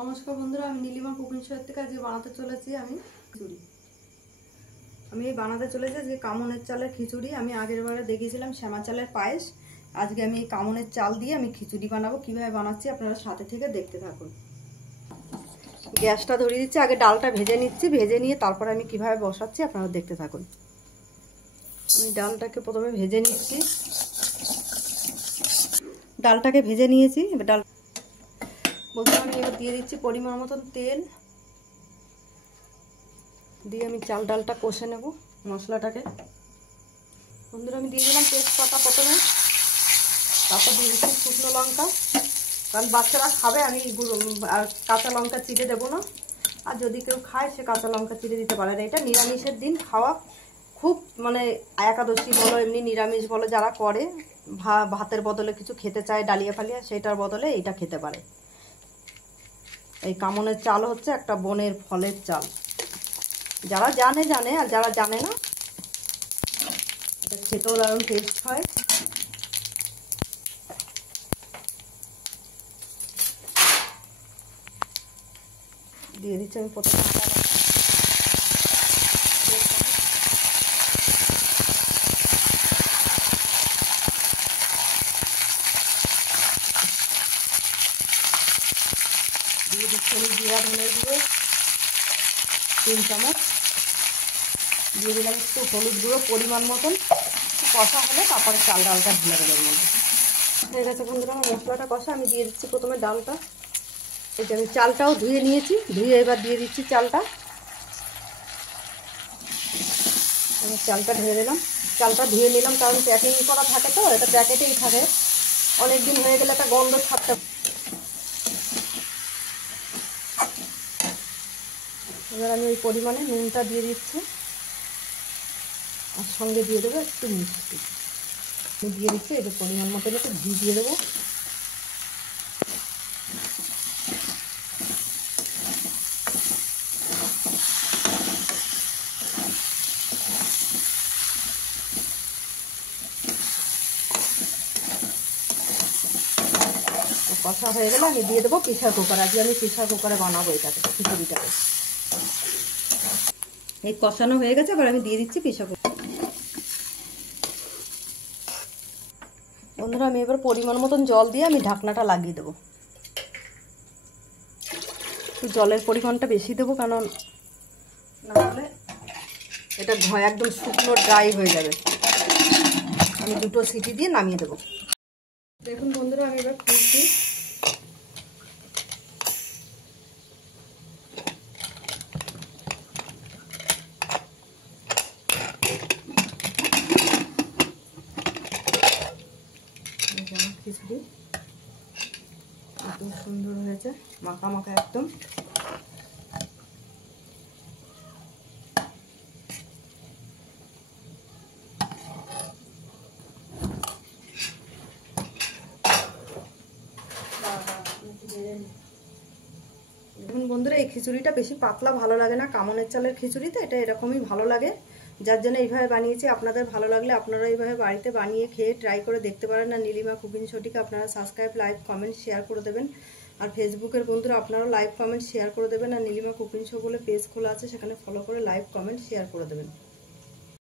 নমস্কার বন্ধুরা, আমি নীলিমা কুকিং শো থেকে আজকে বানাতে চলেছি আমি খিচুড়ি। আমি বানাতে চলেছি যে কামনের চালের খিচুড়ি। আমি আগের বারে দেখিয়েছিলাম শ্যামা চালের পায়েস। আজকে আমি এই কামনের চাল দিয়ে আমি খিচুড়ি বানাবো। কিভাবে বানাচ্ছি আপনারা সাথে থেকে দেখতে থাকুন। গ্যাসটা ধরিয়ে দিচ্ছি, আগে ডালটা ভেজে নিচ্ছি, ভেজে নিয়ে তারপর আমি কিভাবে বসাচ্ছি আপনারা দেখতে থাকুন। আমি ডালটাকে প্রথমে ভেজে নিচ্ছি। ডালটাকে ভেজে নিয়েছি। এবার ডাল বন্ধুরা আমি এবার দিয়ে দিচ্ছি পরিমাণ মতন তেল দিয়ে আমি চাল ডালটা কষে নেব মশলাটাকে। বন্ধুরা আমি দিয়ে দিলাম তেজপাতা প্রথমে, তারপর দিয়ে দিচ্ছি শুকনো লঙ্কা, কারণ বাচ্চারা খাবে, আমি আর কাঁচা লঙ্কা চিড়ে দেবো না। আর যদি কেউ খায় সে কাঁচা লঙ্কা চিড়ে দিতে পারে। এটা নিরামিষের দিন খাওয়া খুব একাদশী বলো এমনি নিরামিষ বলো যারা করে ভাতের বদলে কিছু খেতে চায় ডালিয়া ফালিয়া, সেটার বদলে এইটা খেতে পারে। এই কামনের চাল হচ্ছে একটা বনের ফলের চাল। যারা জানে জানে, আর যারা জানে না এটা খেতেও দারুণ টেস্ট হয়। দিয়ে দিচ্ছি আমি প্রথমে দিয়ে দিচ্ছি আমি জিরা ধনে গুঁড়ো 3 চামচ, দিয়ে দিলাম একটু হলুদ গুঁড়ো পরিমাণ মতন। কষা হলে তারপরে চাল ডালটা ঢেলে দেবো এর মধ্যে। হয়ে গেছে বন্ধুরা আমার মশলাটা কষা। আমি দিয়ে দিচ্ছি প্রথমে ডালটা। এই যে আমি চালটাও ধুয়ে নিয়েছি, ধুয়ে এবার দিয়ে দিচ্ছি চালটা। আমি চালটা ঢেলে দিলাম। চালটা ধুয়ে নিলাম কারণ প্যাকিং করা থাকে তো, এটা প্যাকেটেই থাকে, অনেক দিন হয়ে গেলে একটা গন্ধ ছাড়তে। এবার আমি ওই পরিমাণে নুনটা দিয়ে দিচ্ছি, আর সঙ্গে দিয়ে দেবো একটু মিষ্টি। আমি দিয়ে দিচ্ছি এই যে পরিমাণ মতন একটু ঘি দিয়ে দেবো। কষা হয়ে গেলে আমি দিয়ে দেবো প্রেসার কুকার। আজকে আমি প্রেসার কুকারে বানাবো এটাকে, খিচুড়িটাকে। এই কষানো হয়ে গেছে, এবার আমি দিয়ে দিচ্ছি প্রেসার কুকার। বন্ধুরা আমি এবার পরিমাণ মতন জল দিয়ে আমি ঢাকনাটা লাগিয়ে দেবো। একটু জলের পরিমাণটা বেশি দেবো, কারণ না হলে এটা একদম শুকনো ড্রাই হয়ে যাবে। আমি 2টো সিটি দিয়ে নামিয়ে দেবো। দেখুন বন্ধুরা আমি এবার খুলছি। খিচুড়ি একদম সুন্দর হয়েছে, মাখা মাখা একদম। দেখুন বন্ধুরা এই খিচুড়িটা বেশি পাতলা ভালো লাগে না, কামনের চালের খিচুড়িতে এটা এরকমই ভালো লাগে। যার জন্য এইভাবে বানিয়েছি। আপনাদের ভালো লাগলে আপনারা এইভাবে বাড়িতে বানিয়ে খেয়ে ট্রাই করে দেখতে পারেন। না নীলিমা কুকিং শোটিকে আপনারা সাবস্ক্রাইব, লাইক, কমেন্ট, শেয়ার করে দেবেন। আর ফেসবুকের বন্ধুরা আপনারাও লাইক, কমেন্ট, শেয়ার করে দেবেন। আর নীলিমা কুকিং শো বলে পেজ খোলা আছে, সেখানে ফলো করে লাইক, কমেন্ট, শেয়ার করে দেবেন।